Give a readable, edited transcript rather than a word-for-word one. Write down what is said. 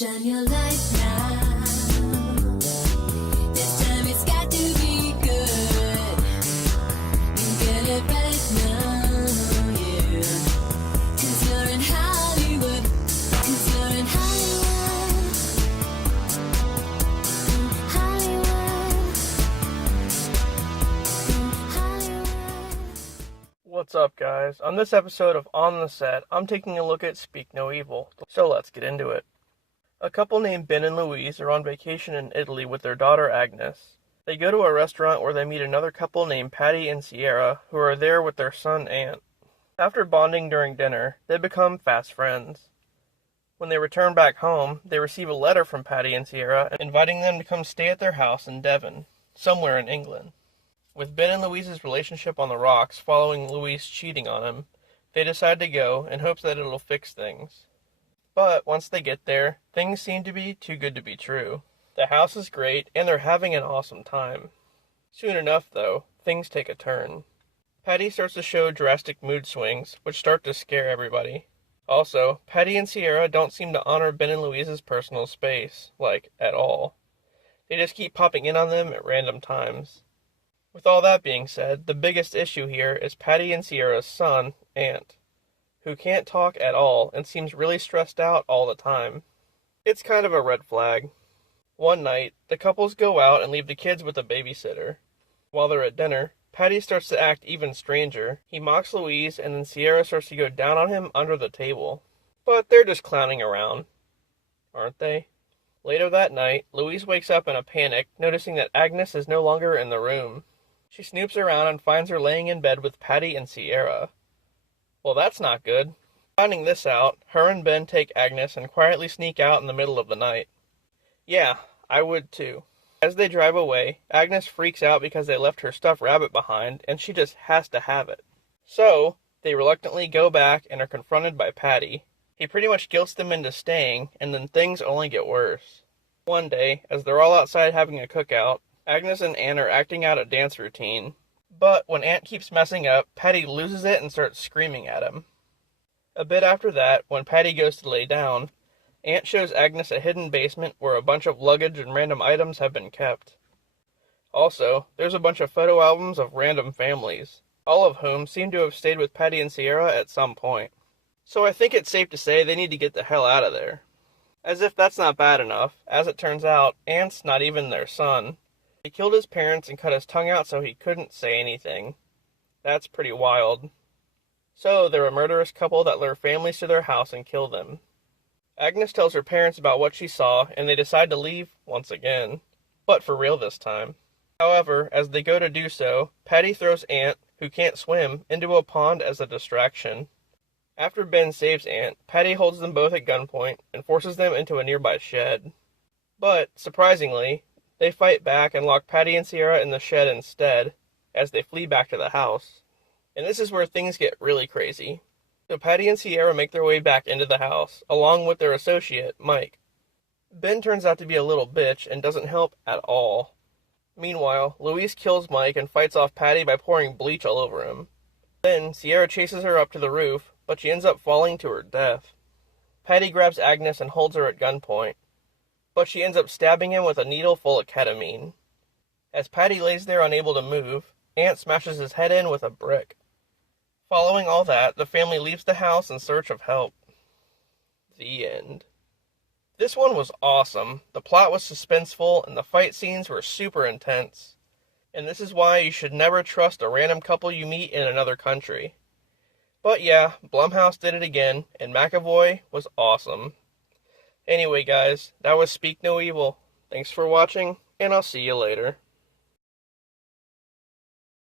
Shine your light now. This time it's got to be good. You get it right now, yeah. 'Cause you're in Hollywood. 'Cause you're in Hollywood. What's up, guys? On this episode of On the Set, I'm taking a look at Speak No Evil, so let's get into it. A couple named Ben and Louise are on vacation in Italy with their daughter Agnes. They go to a restaurant where they meet another couple named Paddy and Ciara, who are there with their son Ant. After bonding during dinner, they become fast friends. When they return back home, they receive a letter from Paddy and Ciara inviting them to come stay at their house in Devon, somewhere in England. With Ben and Louise's relationship on the rocks following Louise cheating on him, they decide to go in hopes that it'll fix things. But once they get there, things seem to be too good to be true. The house is great, and they're having an awesome time. Soon enough, though, things take a turn. Paddy starts to show drastic mood swings, which start to scare everybody. Also, Paddy and Ciara don't seem to honor Ben and Louise's personal space, at all. They just keep popping in on them at random times. With all that being said, the biggest issue here is Paddy and Ciara's son, Ant, who can't talk at all and seems really stressed out all the time. It's kind of a red flag. One night, the couples go out and leave the kids with a babysitter. While they're at dinner, Paddy starts to act even stranger. He mocks Louise, and then Ciara starts to go down on him under the table. But they're just clowning around, aren't they? Later that night, Louise wakes up in a panic, noticing that Agnes is no longer in the room. She snoops around and finds her laying in bed with Paddy and Ciara. Well, that's not good. Finding this out, her and Ben take Agnes and quietly sneak out in the middle of the night. Yeah, I would too. As they drive away, Agnes freaks out because they left her stuffed rabbit behind, and she just has to have it. So, they reluctantly go back and are confronted by Paddy. He pretty much guilts them into staying, and then things only get worse. One day, as they're all outside having a cookout, Agnes and Ant are acting out a dance routine. But when Ant keeps messing up, Paddy loses it and starts screaming at him. A bit after that, when Paddy goes to lay down, Ant shows Agnes a hidden basement where a bunch of luggage and random items have been kept. Also, there's a bunch of photo albums of random families, all of whom seem to have stayed with Paddy and Ciara at some point. So I think it's safe to say they need to get the hell out of there. As if that's not bad enough, as it turns out, Ant's not even their son. He killed his parents and cut his tongue out so he couldn't say anything. That's pretty wild. So they're a murderous couple that lure families to their house and kill them. Agnes tells her parents about what she saw, and they decide to leave once again. But for real this time. However, as they go to do so, Paddy throws Ant, who can't swim, into a pond as a distraction. After Ben saves Ant, Paddy holds them both at gunpoint and forces them into a nearby shed. But, surprisingly, they fight back and lock Paddy and Ciara in the shed instead, as they flee back to the house. And this is where things get really crazy. So Paddy and Ciara make their way back into the house, along with their associate, Mike. Ben turns out to be a little bitch and doesn't help at all. Meanwhile, Louise kills Mike and fights off Paddy by pouring bleach all over him. Then, Ciara chases her up to the roof, but she ends up falling to her death. Paddy grabs Agnes and holds her at gunpoint, but she ends up stabbing him with a needle full of ketamine. As Paddy lays there unable to move, Ant smashes his head in with a brick. Following all that, the family leaves the house in search of help. The end. This one was awesome. The plot was suspenseful, and the fight scenes were super intense. And this is why you should never trust a random couple you meet in another country. But yeah, Blumhouse did it again, and McAvoy was awesome. Anyway, guys, that was Speak No Evil. Thanks for watching, and I'll see you later.